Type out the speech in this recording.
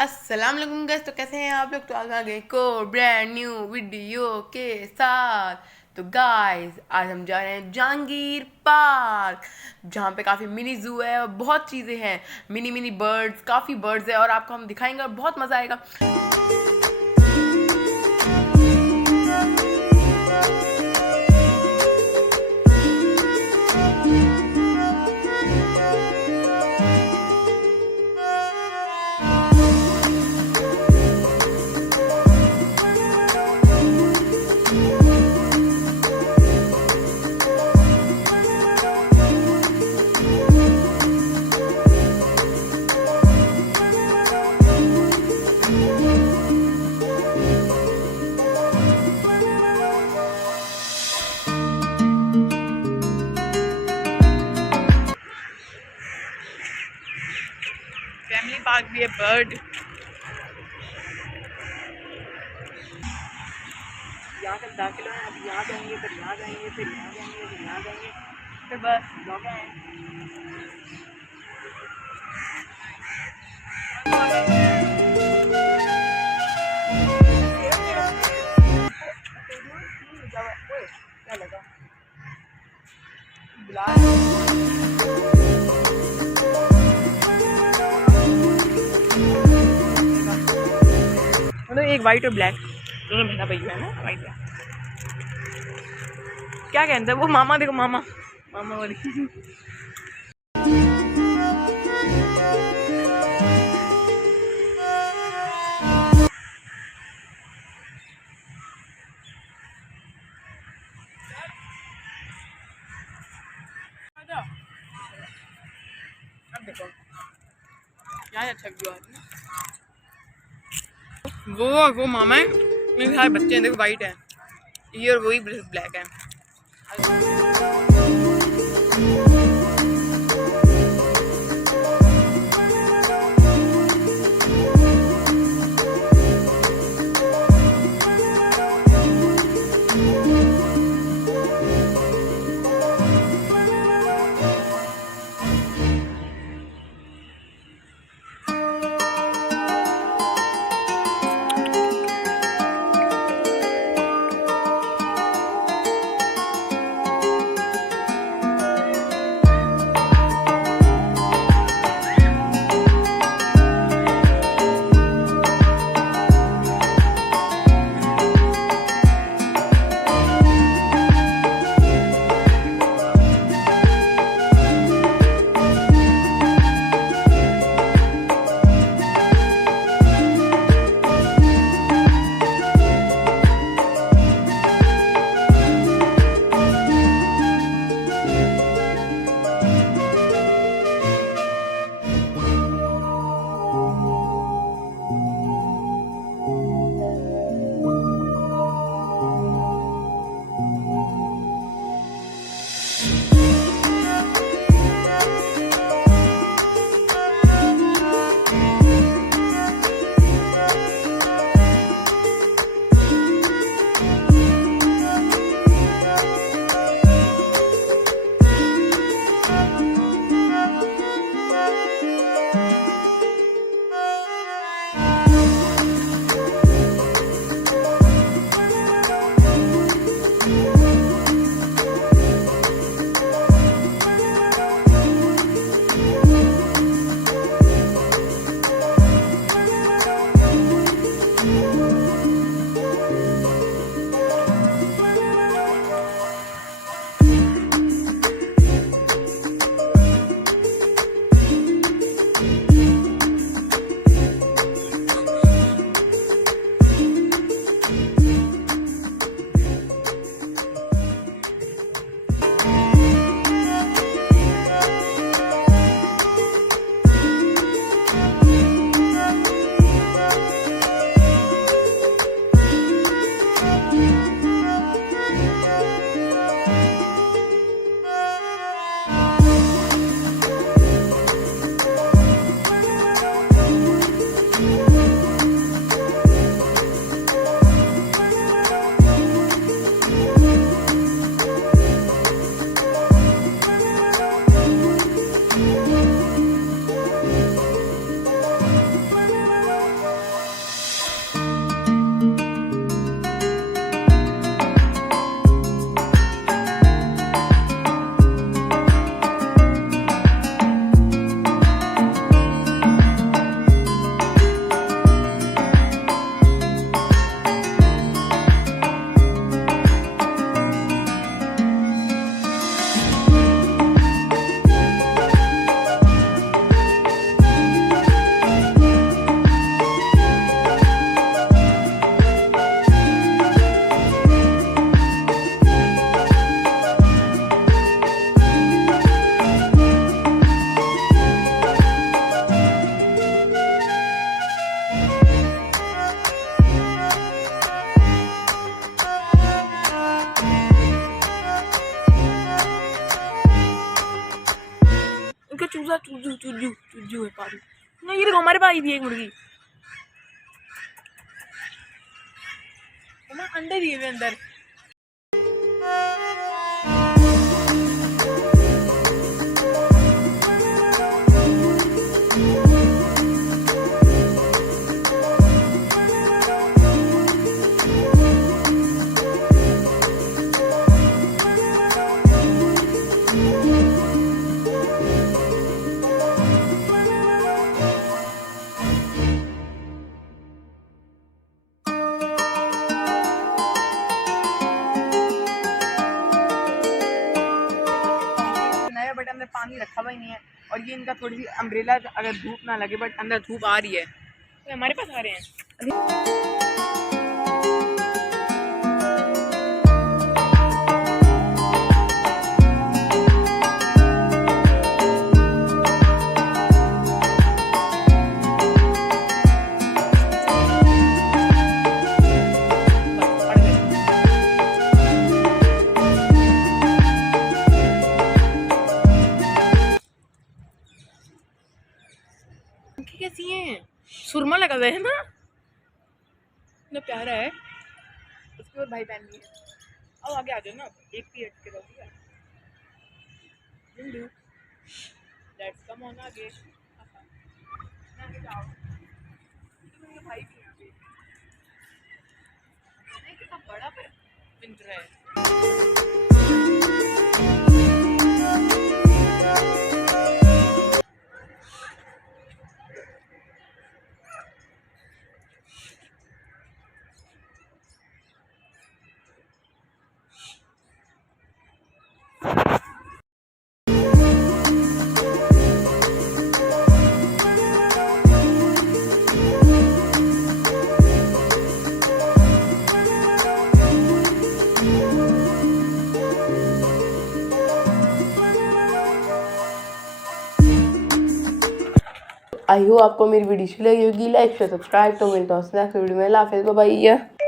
अस्सलाम वालेकुम गाइस। तो कैसे हैं आप लोग? तो आ गए को ब्रांड न्यू वीडियो के साथ। तो गाइस आज हम जा रहे हैं जहांगीर पार्क, जहाँ पे काफ़ी मिनी जू है और बहुत चीज़ें हैं, मिनी मिनी बर्ड्स, काफ़ी बर्ड्स है और आपको हम दिखाएंगे और बहुत मज़ा आएगा। फैमिली पार्क भी है, बर्ड यहाँ तक दाखिल है। अब यहाँ जाएंगे, फिर यहाँ जाएंगे, फिर यहाँ जाएंगे, फिर यहाँ जाएंगे, फिर बस लौट आए। क्या लगा बुला मतलब एक वाइट और ब्लैक दोनों बहना भैया है ना। वाइट है, क्या कहते हैं वो, मामा देखो, मामा मामा वाली। अब देखो यहाँ अच्छा व्यू आता है। वो मामा है, मेरे सारे बच्चे हैं, देखो वाइट है ये और वही ब्लैक है। धूप आ रही है। ये देखो हमारे पास आई थी एक मुर्गी, अंडे दिए हुए अंदर। बट अंदर पानी रखा हुआ ही नहीं है, और ये इनका थोड़ी सी अम्ब्रेला, अगर धूप ना लगे बट अंदर धूप आ रही है तो हमारे पास आ रहे हैं। कैसी हैं, सुरमा लगा हुआ है ना, इतना प्यारा है। इसके और भाई बहन भी है। अब आगे आ जाओ ना, एक पीरियड के बाद लेट्स कम ऑन आगे जाओ। तो भाई भी यहाँ पे कितना बड़ा पिंजरा है। आई होप आपको मेरी वीडियो अच्छी लगी होगी। लाइक शेयर सब्सक्राइब तो मिलता हूँ नेक्स्ट वीडियो में। अल्लाह हाफिज़, बाय बाय।